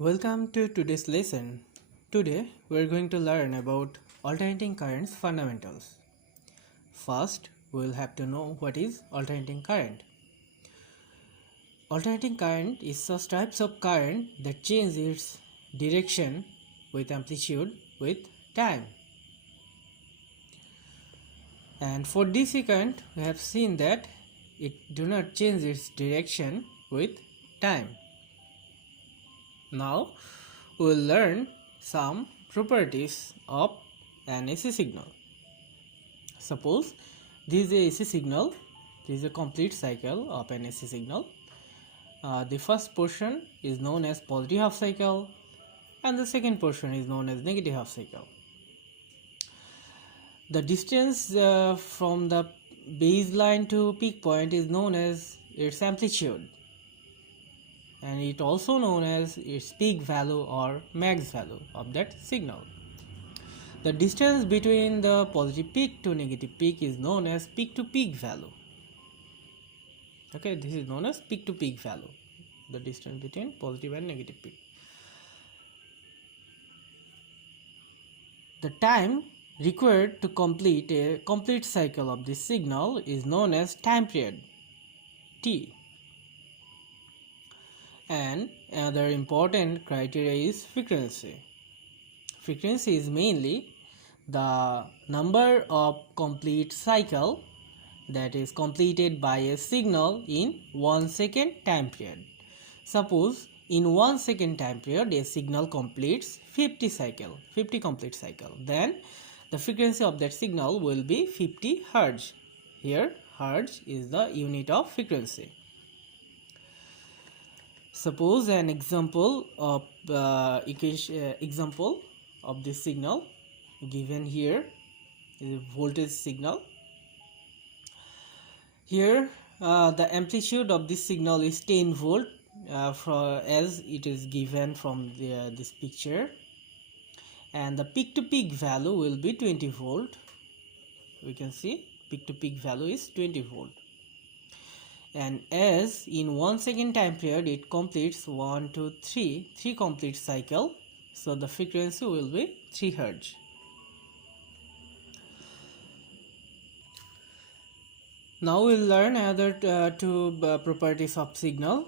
Welcome to today's lesson. Today we are going to learn about alternating currents fundamentals. First, we will have to know what is alternating current. Alternating current is such types of current that change its direction with amplitude with time. And for DC current, we have seen that it do not change its direction with time. Now we will learn some properties of an AC signal. Suppose this is a AC signal, this is a complete cycle of an AC signal. The first portion is known as positive half cycle and the second portion is known as negative half cycle. The distance from the baseline to peak point is known as its amplitude, and it also known as its peak value or max value of that signal. The distance between the positive peak to negative peak is known as peak to peak value. Okay, this is known as peak to peak value, the distance between positive and negative peak. The time required to complete a complete cycle of this signal is known as time period T. And another important criteria is frequency. Frequency is mainly the number of complete cycle that is completed by a signal in 1 second time period. Suppose in 1 second time period a signal completes 50 complete cycle, then the frequency of that signal will be 50 Hz. Here Hz is the unit of frequency. Suppose an example of this signal given here is a voltage signal. Here the amplitude of this signal is 10 volt as it is given from this picture, and the peak to peak value will be 20 volt. We can see peak to peak value is 20 volt, and as in 1 second time period it completes 1 2 3 complete cycle, so the frequency will be 3 Hz. Now we will learn other two properties of signal.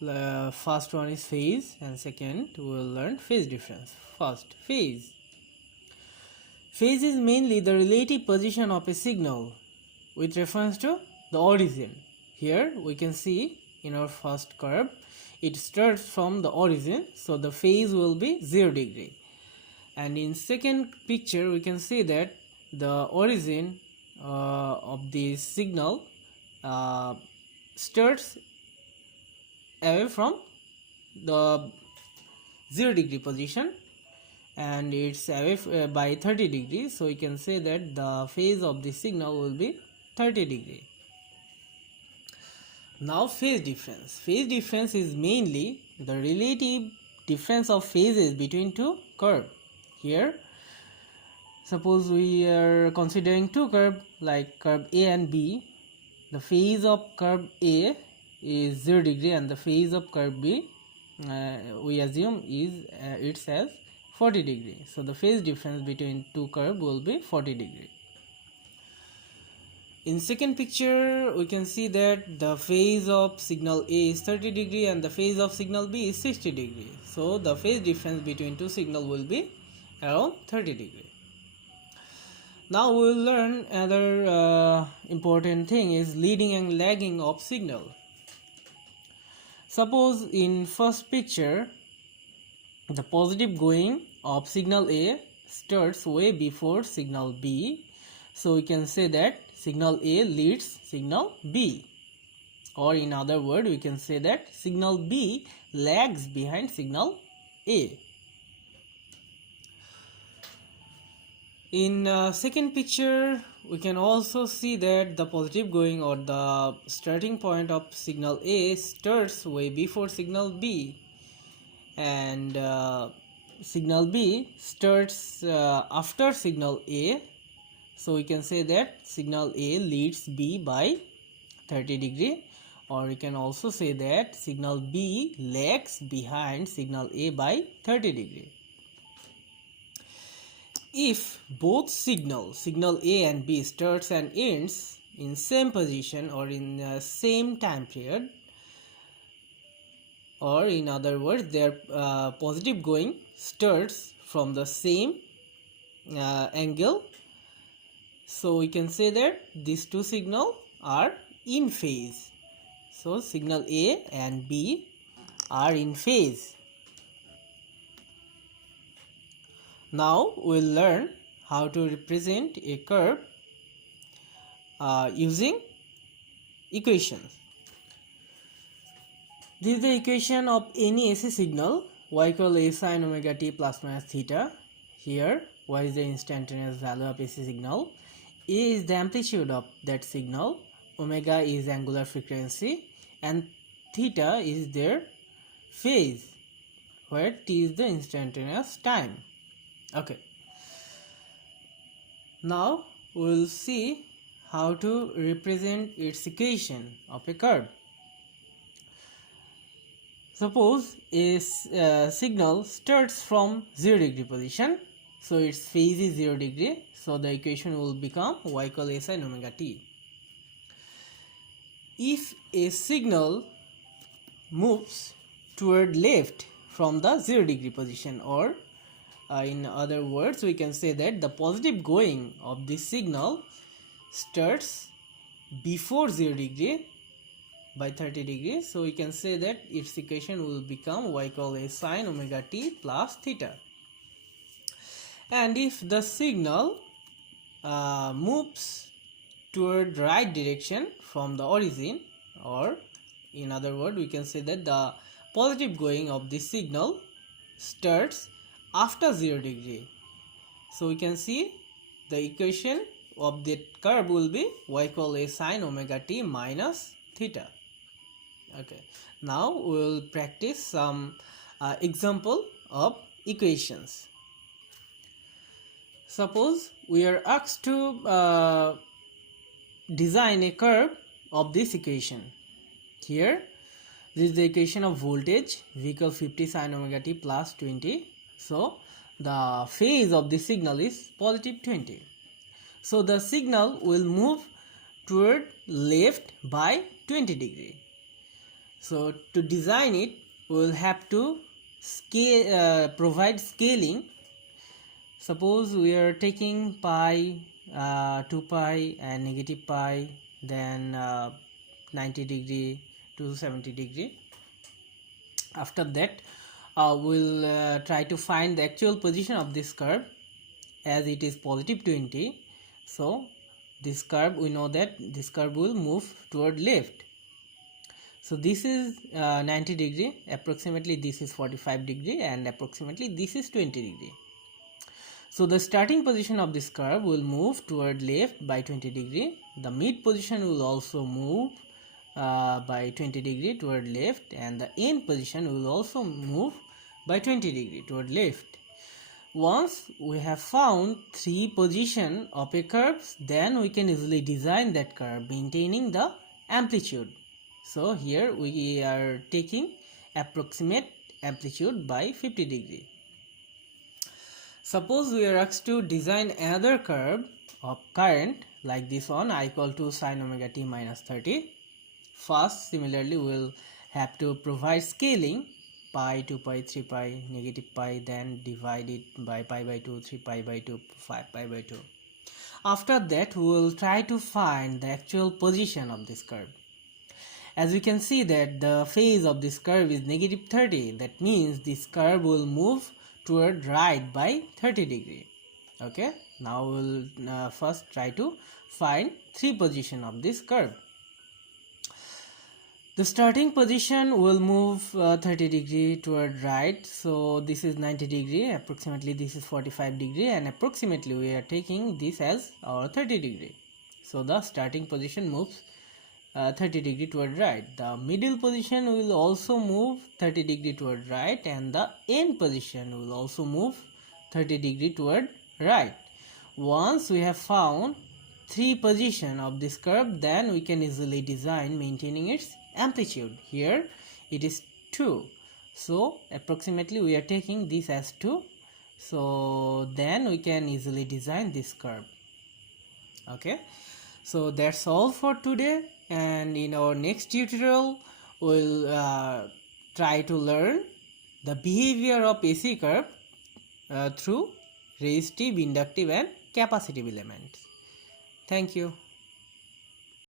First one is phase and second we will learn phase difference. First, phase. Phase is mainly the relative position of a signal with reference to the origin. Here we can see in our first curve it starts from the origin, so the phase will be 0 degree, and in second picture we can see that the origin of the signal starts away from the 0 degree position and it's away by 30 degrees, so we can say that the phase of the signal will be 30 degree. Now phase difference. Phase difference is mainly the relative difference of phases between two curves. Here suppose we are considering two curves like curve A and B. The phase of curve A is 0 degree and the phase of curve B we assume is it's as 40 degree. So the phase difference between two curves will be 40 degree. In second picture we can see that the phase of signal A is 30 degree and the phase of signal B is 60 degree. So the phase difference between two signals will be around 30 degree. Now we will learn another important thing is leading and lagging of signal. Suppose in first picture the positive going of signal A starts way before signal B, so we can say that signal A leads signal B, or in other words we can say that signal B lags behind signal A. In second picture we can also see that the positive going or the starting point of signal A starts way before signal B, and signal B starts after signal A, so we can say that signal A leads B by 30 degree, or we can also say that signal B lags behind signal A by 30 degree. If both signal A and B starts and ends in same position or in the same time period, or in other words their positive going starts from the same angle, so we can say that these two signals are in phase. So signal A and B are in phase. Now we'll learn how to represent a curve using equations. This is the equation of any AC signal, y equal a sin omega t plus minus theta. Here y is the instantaneous value of AC signal, a is the amplitude of that signal, omega is angular frequency, and theta is their phase, where t is the instantaneous time. Okay. Now we will see how to represent its equation of a curve. Suppose a signal starts from 0 degree position, so its phase is 0 degree, so the equation will become y equal a sin omega t. If a signal moves toward left from the 0 degree position, or in other words we can say that the positive going of this signal starts before 0 degree by 30 degrees, so we can say that its equation will become y equal a sin omega t plus theta. And if the signal moves toward right direction from the origin, or in other words we can say that the positive going of this signal starts after 0 degree, so we can see the equation of that curve will be y equal a sin omega t minus theta. Okay, now we will practice some example of equations. Suppose we are asked to design a curve of this equation. Here this is the equation of voltage, V equals 50 sin omega t plus 20. So the phase of the signal is positive 20. So the signal will move toward left by 20 degree. So to design it, we will have to provide scaling. Suppose we are taking pi, 2 pi and negative pi, then 90 degree to 70 degree. After that we'll try to find the actual position of this curve, as it is positive 20. So this curve, we know that this curve will move toward left. So this is 90 degree, approximately this is 45 degree, and approximately this is 20 degree. So the starting position of this curve will move toward left by 20 degree. The mid position will also move by 20 degree toward left, and the end position will also move by 20 degree toward left. Once we have found three positions of a curve, then we can easily design that curve maintaining the amplitude. So here we are taking approximate amplitude by 50 degree. Suppose we are asked to design another curve of current like this one, I equal to sin omega t minus 30. First, similarly, we will have to provide scaling, pi, 2 pi, 3 pi, negative pi, then divide it by pi by 2, 3 pi by 2, 5 pi by 2. After that, we will try to find the actual position of this curve. As we can see that the phase of this curve is negative 30, that means this curve will move toward right by 30 degree. Okay, now we will first try to find three positions of this curve. The starting position will move 30 degree toward right, so this is 90 degree, approximately this is 45 degree, and approximately we are taking this as our 30 degree. So the starting position moves 30 degree toward right. The middle position will also move 30 degree toward right, and the end position will also move 30 degree toward right. Once we have found three positions of this curve, then we can easily design maintaining its amplitude. Here it is 2, so approximately we are taking this as 2, so then we can easily design this curve. Okay, so that's all for today, and in our next tutorial we'll try to learn the behavior of AC curve through resistive, inductive and capacitive elements. Thank you.